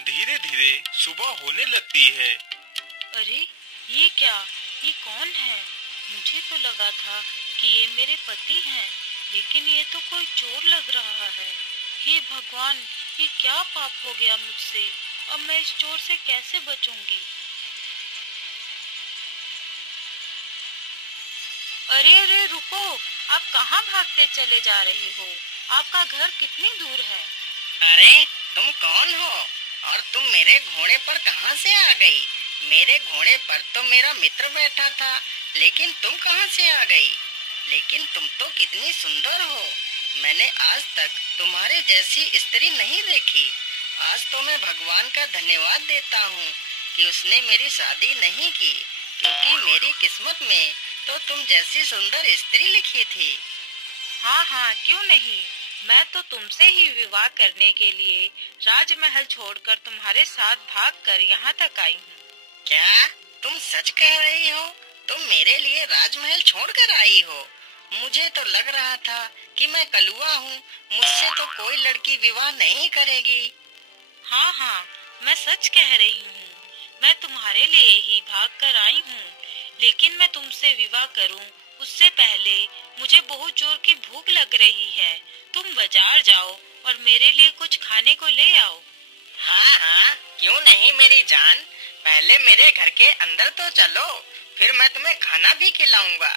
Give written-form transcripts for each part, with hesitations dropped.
धीरे धीरे सुबह होने लगती है। अरे ये क्या, ये कौन है? मुझे तो लगा था कि ये मेरे पति हैं, लेकिन ये तो कोई चोर लग रहा है। हे भगवान, ये क्या पाप हो गया मुझसे? अब मैं इस चोर से कैसे बचूंगी? अरे अरे रुको, आप कहाँ भागते चले जा रहे हो? आपका घर कितनी दूर है? अरे तुम कौन हो और तुम मेरे घोड़े पर कहाँ से आ गई? मेरे घोड़े पर तो मेरा मित्र बैठा था, लेकिन तुम कहाँ से आ गई? लेकिन तुम तो कितनी सुंदर हो। मैंने आज तक तुम्हारे जैसी स्त्री नहीं देखी। आज तो मैं भगवान का धन्यवाद देता हूँ कि उसने मेरी शादी नहीं की, क्योंकि मेरी किस्मत में तो तुम जैसी सुंदर स्त्री लिखी थी। हाँ हाँ, क्यों नहीं। मैं तो तुमसे ही विवाह करने के लिए राजमहल छोड़कर तुम्हारे साथ भागकर यहाँ तक आई हूँ। क्या तुम सच कह रही हो? तुम मेरे लिए राजमहल छोड़कर आई हो? मुझे तो लग रहा था कि मैं कलुआ हूँ, मुझसे तो कोई लड़की विवाह नहीं करेगी। हाँ हाँ, मैं सच कह रही हूँ। मैं तुम्हारे लिए ही भागकर आई हूँ, लेकिन मैं तुमसे विवाह करूँ उससे पहले मुझे बहुत जोर की भूख लग रही है। तुम बाजार जाओ और मेरे लिए कुछ खाने को ले आओ। हाँ हाँ, क्यों नहीं मेरी जान। पहले मेरे घर के अंदर तो चलो, फिर मैं तुम्हें खाना भी खिलाऊंगा।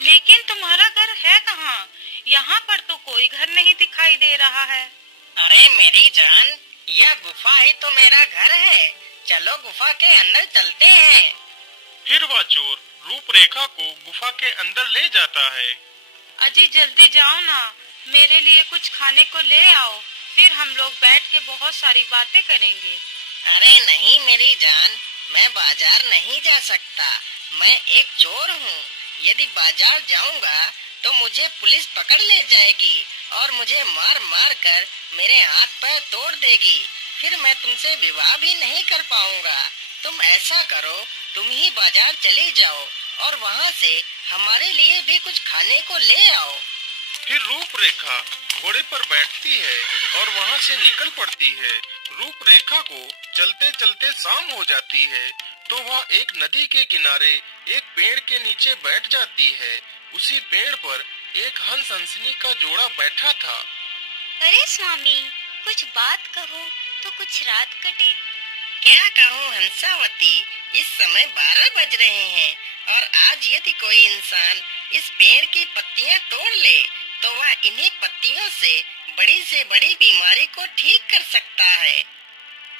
लेकिन तुम्हारा घर है कहाँ? यहाँ पर तो कोई घर नहीं दिखाई दे रहा है। अरे मेरी जान, यह गुफा ही तो मेरा घर है। चलो गुफा के अंदर चलते हैं। फिर वह चोर रूपरेखा को गुफा के अंदर ले जाता है। अजी जल्दी जाओ ना, मेरे लिए कुछ खाने को ले आओ, फिर हम लोग बैठ के बहुत सारी बातें करेंगे। अरे नहीं मेरी जान, मैं बाजार नहीं जा सकता। मैं एक चोर हूँ। यदि बाजार जाऊँगा तो मुझे पुलिस पकड़ ले जाएगी और मुझे मार मार कर मेरे हाथ पैर तोड़ देगी। फिर मैं तुमसे विवाह भी नहीं कर पाऊंगा। तुम ऐसा करो, तुम ही बाजार चले जाओ और वहाँ से हमारे लिए भी कुछ खाने को ले आओ। फिर रूपरेखा घोड़े पर बैठती है और वहाँ से निकल पड़ती है। रूपरेखा को चलते चलते शाम हो जाती है, तो वह एक नदी के किनारे एक पेड़ के नीचे बैठ जाती है। उसी पेड़ पर एक हंस हंसनी का जोड़ा बैठा था। अरे स्वामी, कुछ बात कहो तो कुछ रात कटे। क्या कहूँ हंसावती, इस समय 12 बज रहे हैं और आज यदि कोई इंसान इस पेड़ की पत्तियाँ तोड़ ले तो वह इन्हीं पत्तियों से बड़ी बीमारी को ठीक कर सकता है।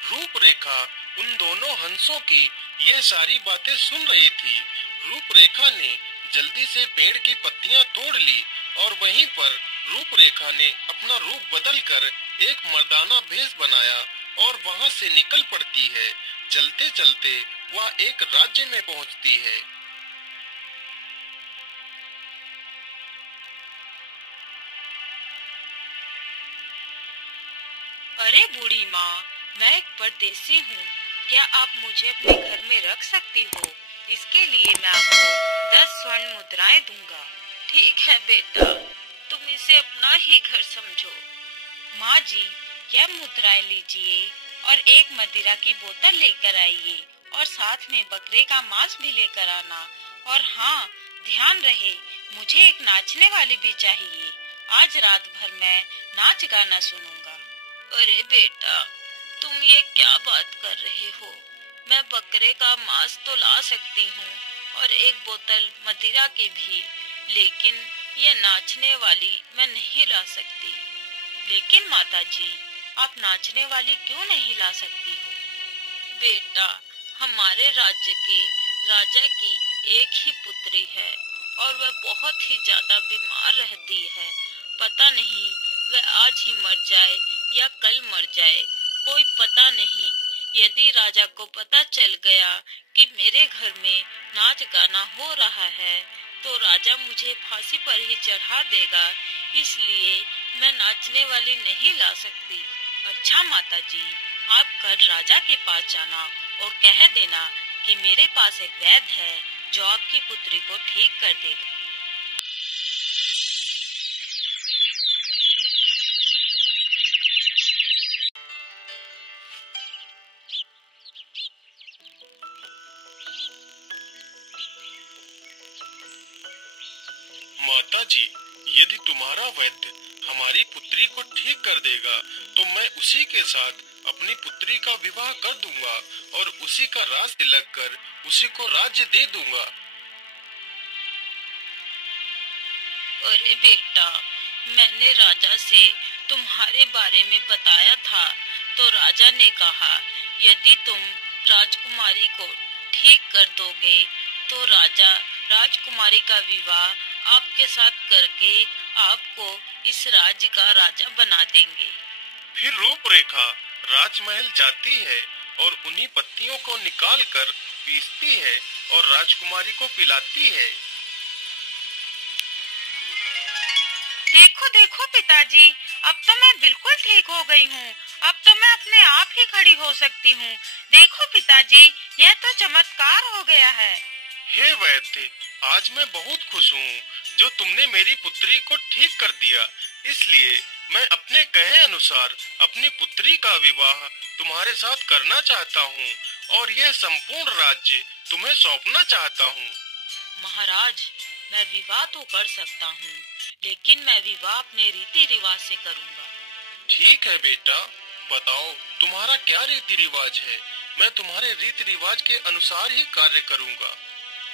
रूपरेखा उन दोनों हंसों की ये सारी बातें सुन रही थी। रूपरेखा ने जल्दी से पेड़ की पत्तियां तोड़ ली और वहीं पर रूपरेखा ने अपना रूप बदलकर एक मर्दाना भेष बनाया और वहां से निकल पड़ती है। चलते चलते वह एक राज्य में पहुंचती है। अरे बूढ़ी माँ, मैं एक परदेसी हूँ। क्या आप मुझे अपने घर में रख सकती हो? इसके लिए मैं आपको 10 स्वर्ण मुद्राएं दूंगा। ठीक है बेटा, तुम इसे अपना ही घर समझो। माँ जी, यह मुद्राएं लीजिए और एक मदिरा की बोतल लेकर आइए और साथ में बकरे का मांस भी लेकर आना। और हाँ, ध्यान रहे, मुझे एक नाचने वाली भी चाहिए। आज रात भर मैं नाच गाना सुनूंगा। अरे बेटा, तुम ये क्या बात कर रहे हो? मैं बकरे का मांस तो ला सकती हूँ और एक बोतल मदिरा की भी, लेकिन ये नाचने वाली मैं नहीं ला सकती। लेकिन माताजी, आप नाचने वाली क्यों नहीं ला सकती हो? बेटा, हमारे राज्य के राजा की एक ही पुत्री है और वह बहुत ही ज्यादा बीमार रहती है। पता नहीं वह आज ही मर जाए या कल मर जाए, कोई पता नहीं। यदि राजा को पता चल गया कि मेरे घर में नाच गाना हो रहा है तो राजा मुझे फांसी पर ही चढ़ा देगा। इसलिए मैं नाचने वाली नहीं ला सकती। अच्छा माताजी, आप कल राजा के पास जाना और कह देना कि मेरे पास एक वैद्य है जो आपकी पुत्री को ठीक कर देगा। पिताजी, यदि तुम्हारा वैद्य हमारी पुत्री को ठीक कर देगा तो मैं उसी के साथ अपनी पुत्री का विवाह कर दूंगा और उसी का राज तिलक कर उसी को राज्य दे दूंगा। अरे बेटा, मैंने राजा से तुम्हारे बारे में बताया था तो राजा ने कहा यदि तुम राजकुमारी को ठीक कर दोगे तो राजा राजकुमारी का विवाह आपके साथ करके आपको इस राज्य का राजा बना देंगे। फिर रूपरेखा राजमहल जाती है और उन्हीं पत्तियों को निकालकर पीसती है और राजकुमारी को पिलाती है। देखो देखो पिताजी, अब तो मैं बिल्कुल ठीक हो गई हूँ। अब तो मैं अपने आप ही खड़ी हो सकती हूँ। देखो पिताजी, यह तो चमत्कार हो गया है। हे वैद्य, आज मैं बहुत खुश हूँ जो तुमने मेरी पुत्री को ठीक कर दिया। इसलिए मैं अपने कहे अनुसार अपनी पुत्री का विवाह तुम्हारे साथ करना चाहता हूँ और यह संपूर्ण राज्य तुम्हें सौंपना चाहता हूँ। महाराज, मैं विवाह तो कर सकता हूँ, लेकिन मैं विवाह अपने रीति रिवाज से करूँगा। ठीक है बेटा, बताओ तुम्हारा क्या रीति रिवाज है। मैं तुम्हारे रीति रिवाज के अनुसार ही कार्य करूँगा।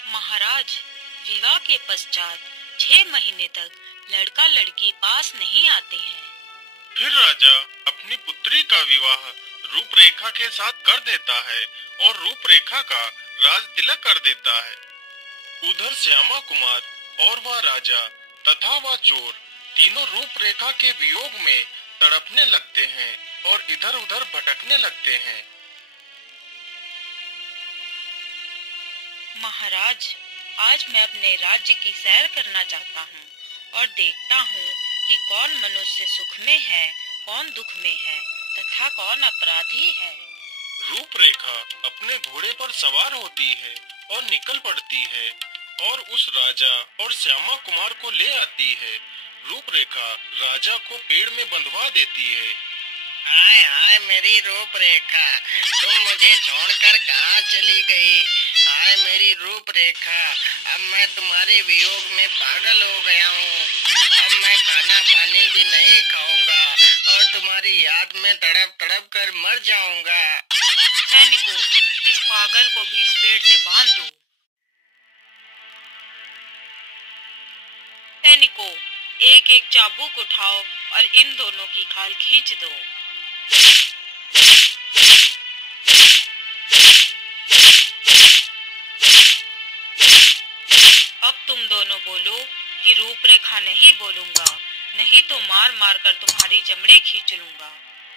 महाराज, विवाह के पश्चात 6 महीने तक लड़का लड़की पास नहीं आते हैं। फिर राजा अपनी पुत्री का विवाह रूपरेखा के साथ कर देता है और रूपरेखा का राज तिलक कर देता है। उधर श्यामा कुमार और वह राजा तथा वह चोर तीनों रूपरेखा के वियोग में तड़पने लगते हैं और इधर उधर भटकने लगते हैं। महाराज, आज मैं अपने राज्य की सैर करना चाहता हूँ और देखता हूँ कि कौन मनुष्य सुख में है, कौन दुख में है तथा कौन अपराधी है। रूपरेखा अपने घोड़े पर सवार होती है और निकल पड़ती है और उस राजा और श्यामा कुमार को ले आती है। रूपरेखा राजा को पेड़ में बंधवा देती है। हाय हाय मेरी रूपरेखा, तुम मुझे छोड़कर कहाँ चली गई? हाय मेरी रूपरेखा, अब मैं तुम्हारे वियोग में पागल हो गया हूँ। अब मैं खाना पानी भी नहीं खाऊंगा और तुम्हारी याद में तड़प तड़प कर मर जाऊंगा। सैनिकों, इस पागल को भी इस पेड़ से बांध दो। सैनिकों, एक एक चाबुक उठाओ और इन दोनों की खाल खींच दो। अब तुम दोनों बोलो कि रूपरेखा नहीं बोलूंगा, नहीं तो मार मार कर तुम्हारी चमड़ी खींच लूंगा।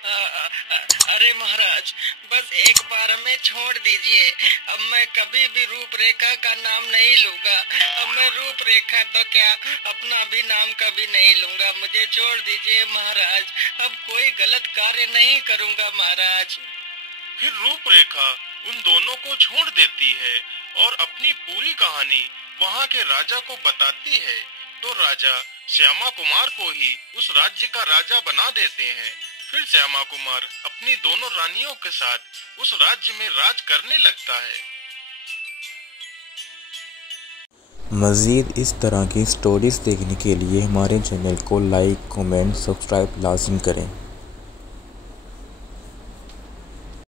अरे महाराज, बस एक बार हमें छोड़ दीजिए। अब मैं कभी भी रूपरेखा का नाम नहीं लूंगा। अब मैं रूपरेखा तो क्या, अपना भी नाम कभी नहीं लूंगा। मुझे छोड़ दीजिए महाराज, अब कोई गलत कार्य नहीं करूंगा महाराज। फिर रूपरेखा उन दोनों को छोड़ देती है और अपनी पूरी कहानी वहाँ के राजा को बताती है। तो राजा श्यामा कुमार को ही उस राज्य का राजा बना देते हैं। फिर श्यामा कुमार अपनी दोनों रानियों के साथ उस राज्य में राज करने लगता है। मज़ीद इस तरह की स्टोरीज देखने के लिए हमारे चैनल को लाइक, कमेंट, सब्सक्राइब लाज़िम करें।